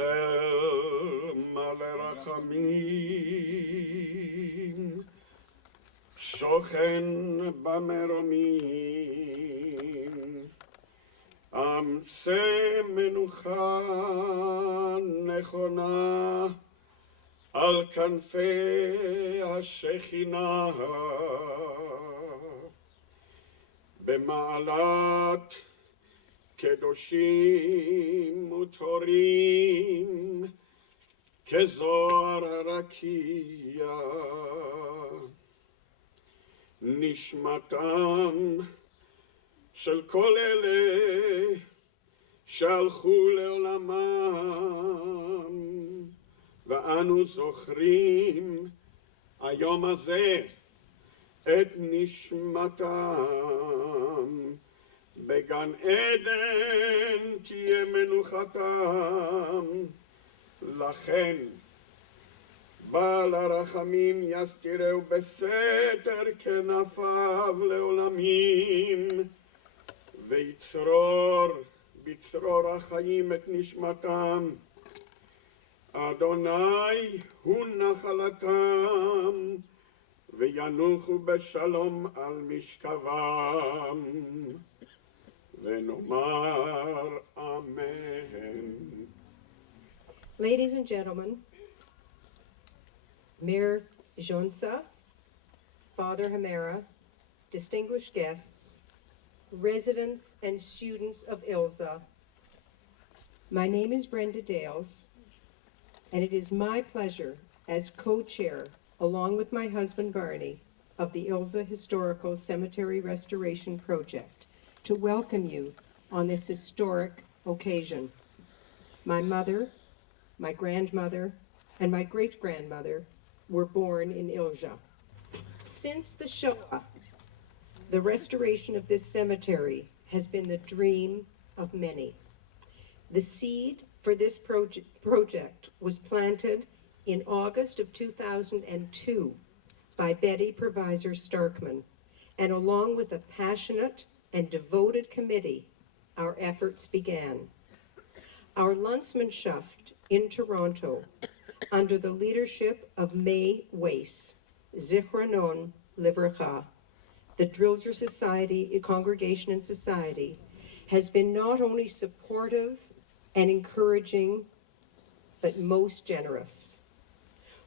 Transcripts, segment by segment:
אל מלא רחמים, שוכן במרומים, אמצא מנוחה נכונה על כנפי השכינה, במעלת קדושים וטהורים כזוהר הרקיע, נשמתם של כל אלה שהלכו לעולמם, ואנו זוכרים היום הזה את נשמתם, בגן עדן תהיה מנוחתם. לכן בעל הרחמים יסתירהו בסתר כנפיו לעולמים, ויצרור בצרור החיים את נשמתם. אדוני הוא נחלתם, וינוחו בשלום על משכבם, ונאמר אמן. Ladies and gentlemen, Mayor Driltz, Father Hamera, distinguished guests, residents and students of Ilza, my name is Brenda Dales, and it is my pleasure as co-chair, along with my husband Barney, of the Ilza Historical Cemetery Restoration Project, to welcome you on this historic occasion. My mother, my grandmother, and my great-grandmother were born in Ilza. Since the Shoah, the restoration of this cemetery has been the dream of many. The seed for this project was planted in August of 2002 by Betty Provisor Starkman, and along with a passionate and devoted committee, our efforts began. Our Landsmannschaft in Toronto, under the leadership of May Weiss, Zichronon Livracha, the Drildzer Society, Congregation and Society, has been not only supportive and encouraging, but most generous.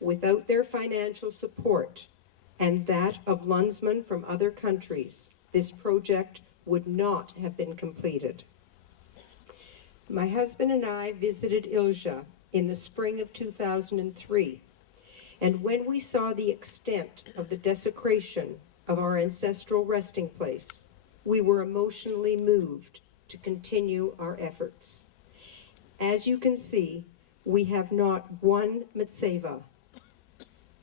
Without their financial support and that of Landsmen from other countries, this project would not have been completed. My husband and I visited Ilza in the spring of 2003, and when we saw the extent of the desecration of our ancestral resting place, we were emotionally moved to continue our efforts. As you can see, we have not one mitzvah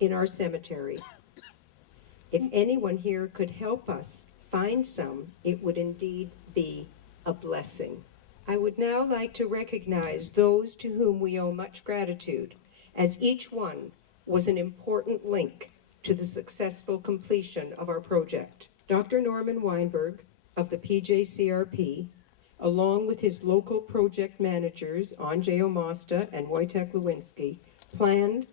in our cemetery. If anyone here could help us find some, it would indeed be a blessing. I would now like to recognize those to whom we owe much gratitude, as each one was an important link to the successful completion of our project. Dr. Norman Weinberg of the PJCRP, along with his local project managers, Andrzej Omosta and Wojtek Lewinsky, planned,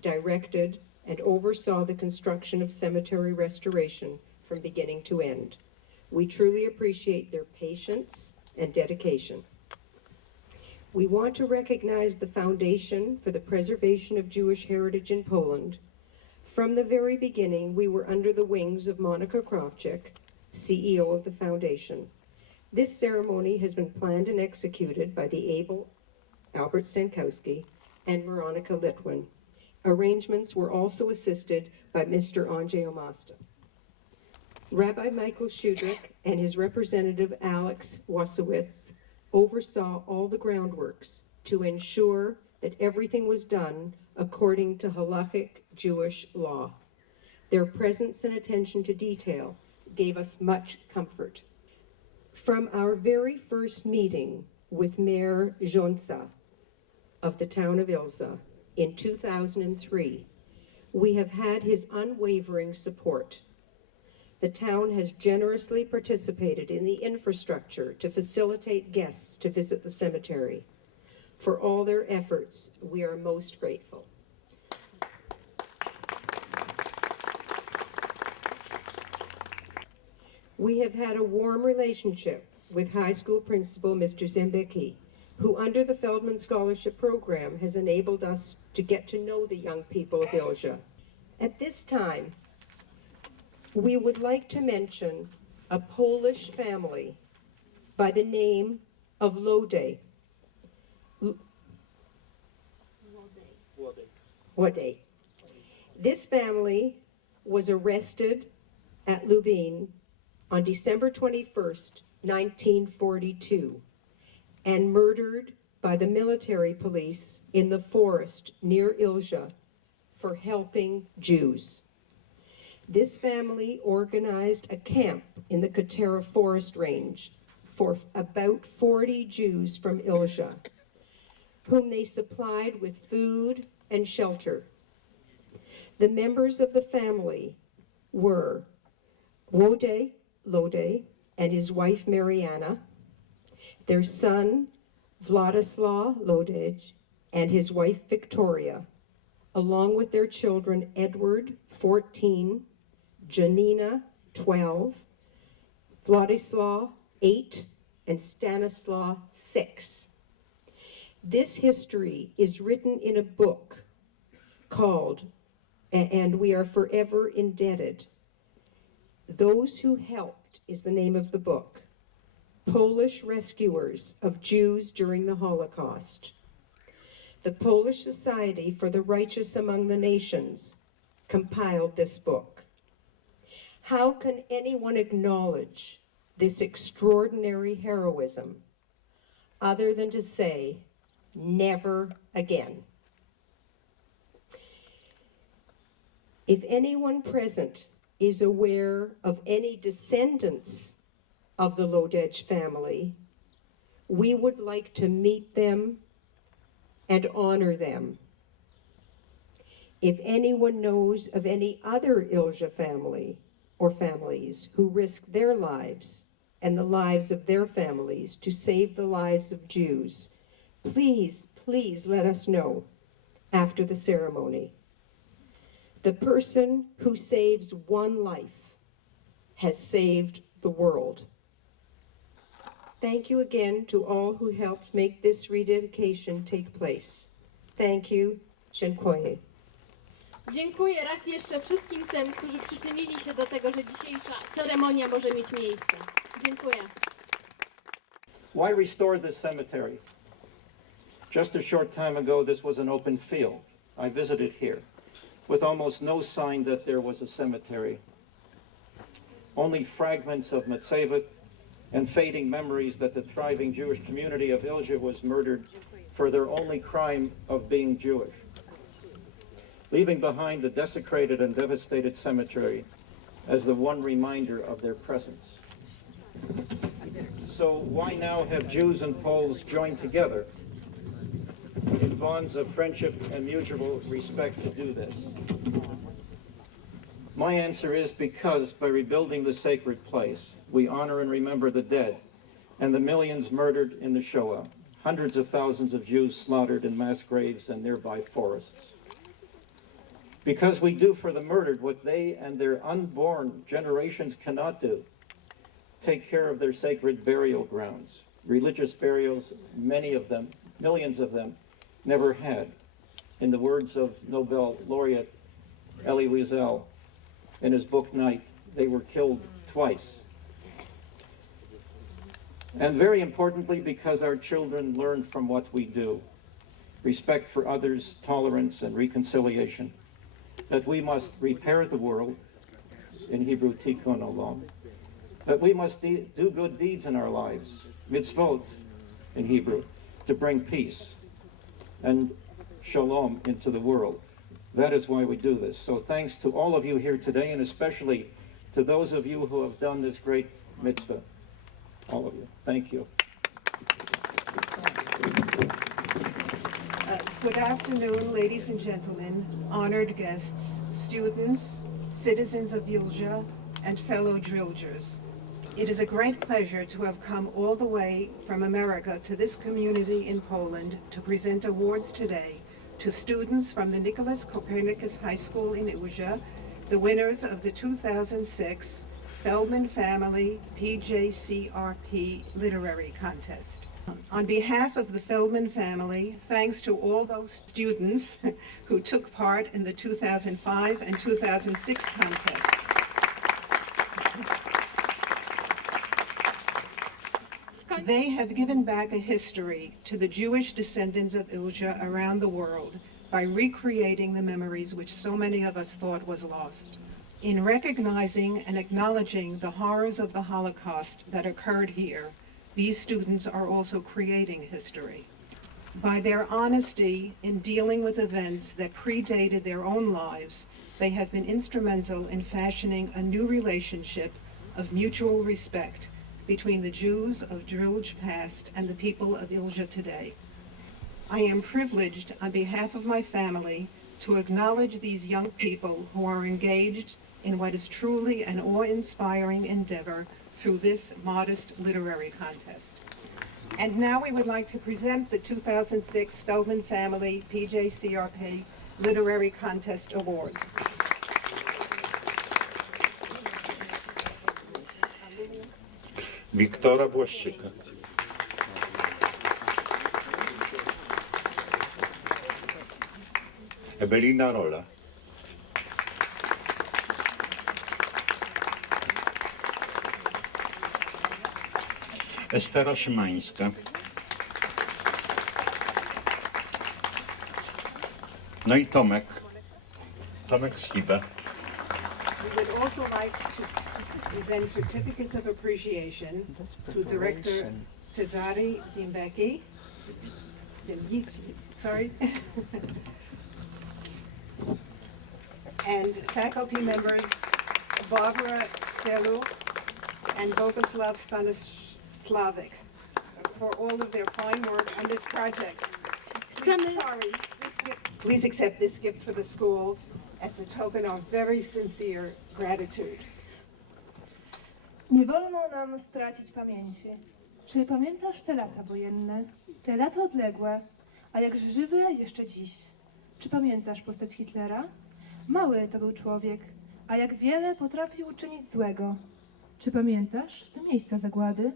directed, and oversaw the construction of cemetery restoration from beginning to end. We truly appreciate their patience and dedication. We want to recognize the Foundation for the Preservation of Jewish Heritage in Poland. From the very beginning, we were under the wings of Monica Krawczyk, CEO of the Foundation. This ceremony has been planned and executed by the able Albert Stankowski and Veronica Litwin. Arrangements were also assisted by Mr. Andrzej Omosta. Rabbi Michael Shudrick and his representative Alex Wasowitz oversaw all the groundworks to ensure that everything was done according to halachic Jewish law. Their presence and attention to detail gave us much comfort. From our very first meeting with Mayor Driltz of the town of Ilza in 2003, we have had his unwavering support. The town has generously participated in the infrastructure to facilitate guests to visit the cemetery. For all their efforts, we are most grateful. We have had a warm relationship with high school principal Mr. Zembeki, who under the Feldman Scholarship Program has enabled us to get to know the young people of Ilza. At this time, we would like to mention a Polish family by the name of Lode. Wode. This family was arrested at Lubin on December 21st, 1942, and murdered by the military police in the forest near Ilza for helping Jews. This family organized a camp in the Katera forest range for about 40 Jews from Ilza, whom they supplied with food and shelter. The members of the family were Lode, and his wife Mariana, their son Vladislav Lodej and his wife Victoria, along with their children Edward, 14, Janina, 12, Vladislav, 8, and Stanislav, 6. This history is written in a book called, and we are forever indebted, Those Who Helped is the name of the book, Polish Rescuers of Jews During the Holocaust. The Polish Society for the Righteous Among the Nations compiled this book. How can anyone acknowledge this extraordinary heroism other than to say, never again? If anyone present is aware of any descendants of the Lodej family, we would like to meet them and honor them. If anyone knows of any other Ilza family or families who risk their lives and the lives of their families to save the lives of Jews, please let us know after the ceremony. The person who saves one life has saved the world. Thank you again to all who helped make this rededication take place. Thank you. Dziękuję. Dziękuję raz jeszcze wszystkim tym, którzy przyczynili się do tego, że dzisiejsza ceremonia może mieć miejsce. Dziękuję. Why restore this cemetery? Just a short time ago, this was an open field. I visited here, with almost no sign that there was a cemetery. Only fragments of Metzevet and fading memories that the thriving Jewish community of Ilza was murdered for their only crime of being Jewish, leaving behind the desecrated and devastated cemetery as the one reminder of their presence. So why now have Jews and Poles joined together in bonds of friendship and mutual respect to do this? My answer is because by rebuilding the sacred place, we honor and remember the dead and the millions murdered in the Shoah, hundreds of thousands of Jews slaughtered in mass graves and nearby forests. Because we do for the murdered what they and their unborn generations cannot do, take care of their sacred burial grounds, religious burials, many of them, millions of them, never had. In the words of Nobel laureate Elie Wiesel in his book Night, they were killed twice. And very importantly, because our children learn from what we do, respect for others, tolerance, and reconciliation, that we must repair the world, in Hebrew, tikkun olam, that we must do good deeds in our lives, mitzvot, in Hebrew, to bring peace and shalom into the world. That is why we do this. So thanks to all of you here today, and especially to those of you who have done this great mitzvah. All of you. Thank you. Good afternoon, ladies and gentlemen, honored guests, students, citizens of Ilza, and fellow Drilgers. It is a great pleasure to have come all the way from America to this community in Poland to present awards today to students from the Nicholas Copernicus High School in Ilza, the winners of the 2006 Feldman Family PJCRP Literary Contest. On behalf of the Feldman family, thanks to all those students who took part in the 2005 and 2006 contests. They have given back a history to the Jewish descendants of Ilza around the world by recreating the memories which so many of us thought was lost. In recognizing and acknowledging the horrors of the Holocaust that occurred here, these students are also creating history. By their honesty in dealing with events that predated their own lives, they have been instrumental in fashioning a new relationship of mutual respect between the Jews of Drildge past and the people of Ilza today. I am privileged on behalf of my family to acknowledge these young people who are engaged in what is truly an awe-inspiring endeavor through this modest literary contest. And now we would like to present the 2006 Feldman Family PJCRP Literary Contest Awards. Wiktora Błaszczyka. Ewelina Rola. Estera Szymańska. No i Tomek Skiba. We would also like to present certificates of appreciation to Director Cezary Zimbecki, and faculty members Barbara Selu and Boguslav Stanislavik for all of their fine work on this project. Please accept this gift for the school as a token of very sincere gratitude. Nie wolno nam stracić pamięci. Czy pamiętasz te lata wojenne, te lata odległe, a jak żywe jeszcze dziś? Czy pamiętasz postać Hitlera? Mały to był człowiek, a jak wiele potrafił uczynić złego. Czy pamiętasz te miejsca zagłady,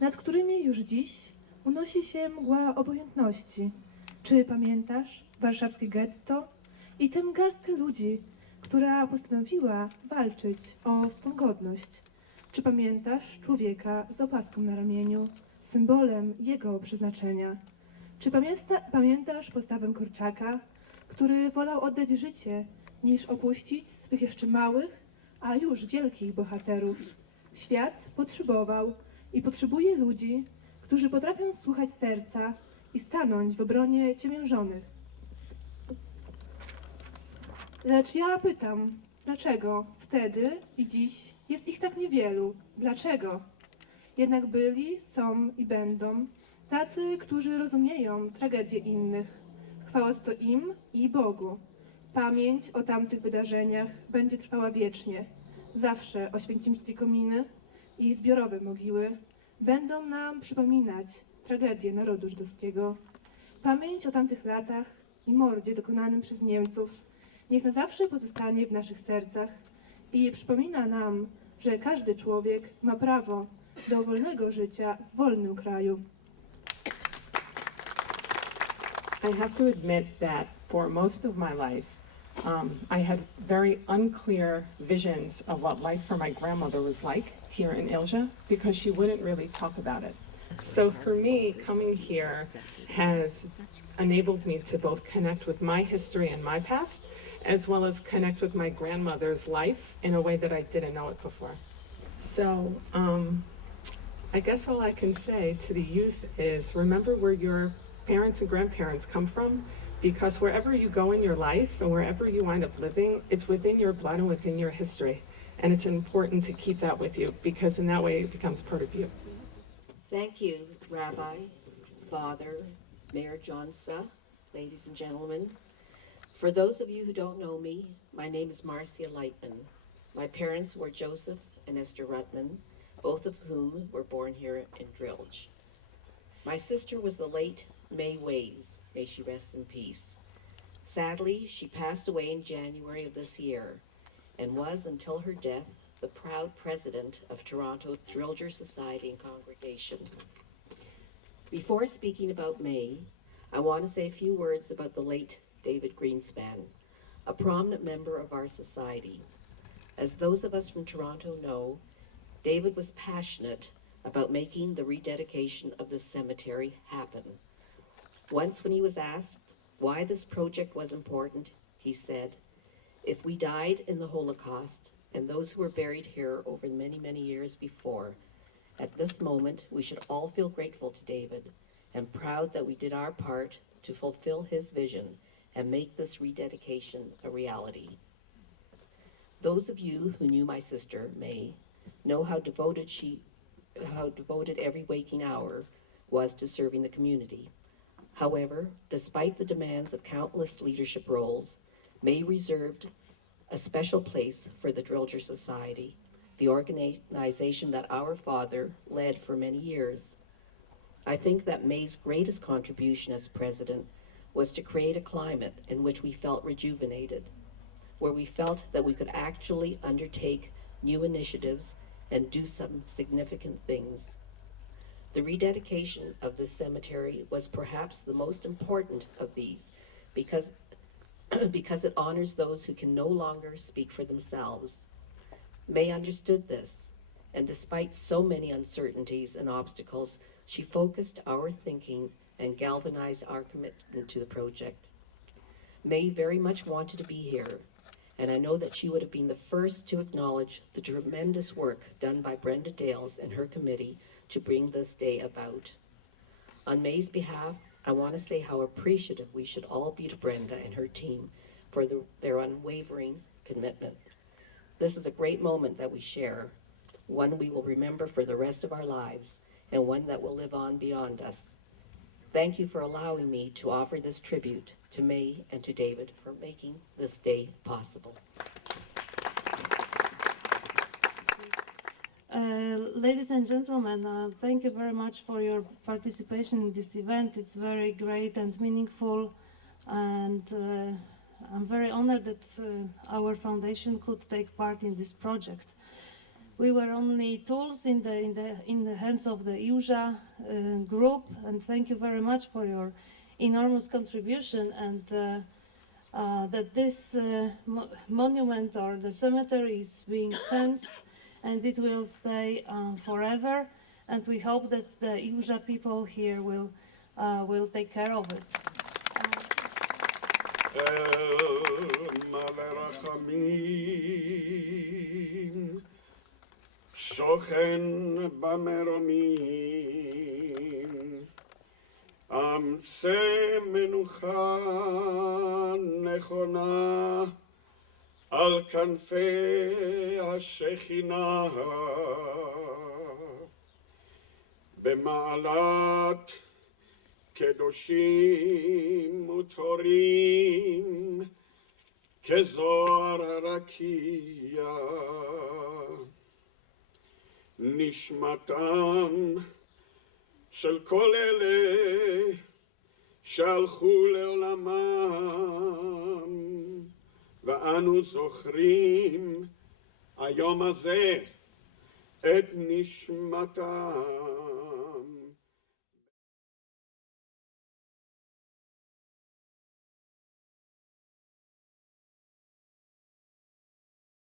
nad którymi już dziś unosi się mgła obojętności? Czy pamiętasz warszawskie getto i tę garstkę ludzi, która postanowiła walczyć o swą godność? Czy pamiętasz człowieka z opaską na ramieniu, symbolem jego przeznaczenia? Czy pamiętasz postawę Korczaka, który wolał oddać życie, niż opuścić swych jeszcze małych, a już wielkich bohaterów? Świat potrzebował i potrzebuje ludzi, którzy potrafią słuchać serca i stanąć w obronie ciemiężonych. Lecz ja pytam, dlaczego wtedy i dziś jest ich tak niewielu? Dlaczego? Jednak byli, są i będą tacy, którzy rozumieją tragedię innych. Chwała za to im i Bogu. Pamięć o tamtych wydarzeniach będzie trwała wiecznie. Zawsze oświęcimskie kominy i zbiorowe mogiły będą nam przypominać tragedię narodu żydowskiego. Pamięć o tamtych latach i mordzie dokonanym przez Niemców niech na zawsze pozostanie w naszych sercach i przypomina nam, że każdy człowiek ma prawo do wolnego życia w wolnym kraju. I have to admit that for most of my life, I had very unclear visions of what life for my grandmother was like here in Ilza because she wouldn't really talk about it. So for me, coming here has enabled me to both connect with my history and my past, as well as connect with my grandmother's life in a way that I didn't know it before. So I guess all I can say to the youth is remember where your parents and grandparents come from, because wherever you go in your life and wherever you wind up living, it's within your blood and within your history. And it's important to keep that with you because in that way it becomes part of you. Thank you, Rabbi, Father, Mayor Johnsa, ladies and gentlemen. For those of you who don't know me, my name is Marcia Lightman. My parents were Joseph and Esther Rutman, both of whom were born here in Drildge. My sister was the late May Waves, may she rest in peace. Sadly, she passed away in January of this year and was, until her death, the proud president of Toronto's Drildzer Society and Congregation. Before speaking about May, I want to say a few words about the late David Greenspan, a prominent member of our society. As those of us from Toronto know, David was passionate about making the rededication of the cemetery happen. Once when he was asked why this project was important, he said, "If we died in the Holocaust and those who were buried here over many, many years before, at this moment we should all feel grateful to David and proud that we did our part to fulfill his vision and make this rededication a reality." Those of you who knew my sister, May, know how devoted every waking hour was to serving the community. However, despite the demands of countless leadership roles, May reserved a special place for the Drildzer Society, the organization that our father led for many years. I think that May's greatest contribution as president was to create a climate in which we felt rejuvenated, where we felt that we could actually undertake new initiatives and do some significant things. The rededication of this cemetery was perhaps the most important of these because it honors those who can no longer speak for themselves. May understood this, and despite so many uncertainties and obstacles, she focused our thinking and galvanized our commitment to the project. May very much wanted to be here, and I know that she would have been the first to acknowledge the tremendous work done by Brenda Dales and her committee to bring this day about. On May's behalf, I want to say how appreciative we should all be to Brenda and her team for their unwavering commitment. This is a great moment that we share, one we will remember for the rest of our lives, and one that will live on beyond us. Thank you for allowing me to offer this tribute to May and to David for making this day possible. Ladies and gentlemen, thank you very much for your participation in this event. It's very great and meaningful, and I'm very honored that our foundation could take part in this project. We were only tools in the hands of the Ilza group, and thank you very much for your enormous contribution, and that this monument or the cemetery is being fenced, and it will stay forever, and we hope that the Ilza people here will take care of it. שוכן במרומים, אמצא מנוחה נכונה על כנפי השכינה, במעלת קדושים וטהורים כזוהר הרקיע. נשמתם של כל אלה שהלכו לעולמם, ואנו זוכרים היום הזה את נשמתם.